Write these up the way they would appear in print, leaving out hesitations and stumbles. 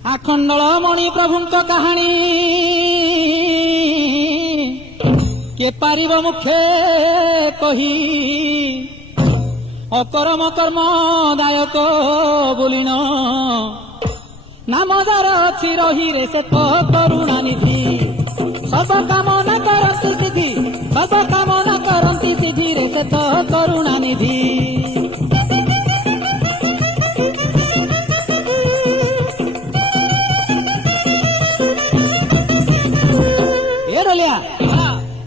आखंडलमणि प्रभुंक कहानी के पारिब मुखे कही अकरम कर्मदायक बोलिन नाम जार अच्छी रही रे से तो करुणा निधि सब कामना करती सिद्धि सब कामना करती सिद्धि रे से तो करुणा निधि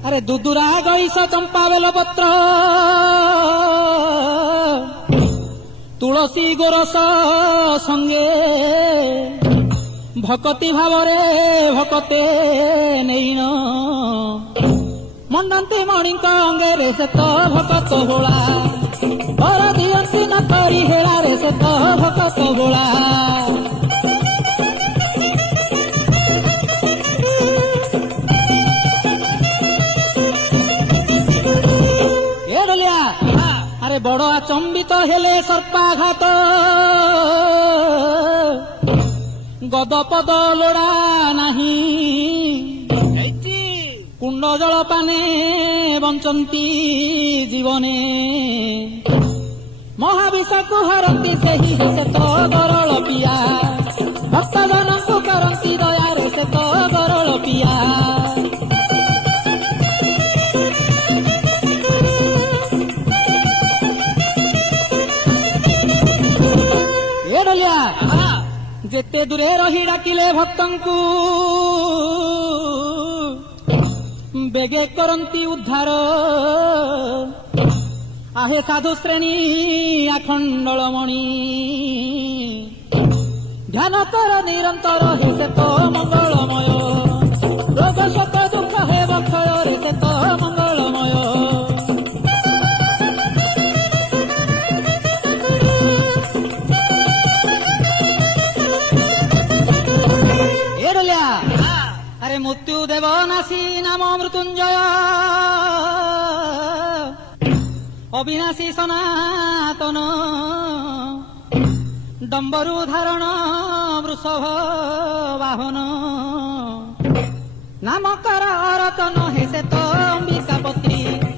अरे दुदुरा गईस चंपा बेल पत्र तुलसी गोरस संगे भक्ति भावरे भक्ते नैन मंडंती मणिक अंगे रे से तो भक्त होला बर दियंती न करी हेला रे से तो भक्त होला अरे बड़ आचंबित हेले सर्पाघात गद पद लोड़ा नाही कुंड जल पाने बंचंती जीवने महाविषाकु हरती सेही से तो गरल पिया भक्त जन को करती दयारे से तो गरल पिया जेते दूरे रही डाकिले भक्तंकु बेगे करंती उद्धार आहे साधु श्रेणी आखंडलमणि ध्यान कर निरंतर हे से तो मंगलमय रोग शोक दुख हे बक्षय रे से तो मंगलमय अरे मृत्यु देव नासी नाम मृत्युंजय अविनाशी सनातन डम्बरु धारण वृषभ वाहन नामकर रतन हे से तो अंबिका पत्री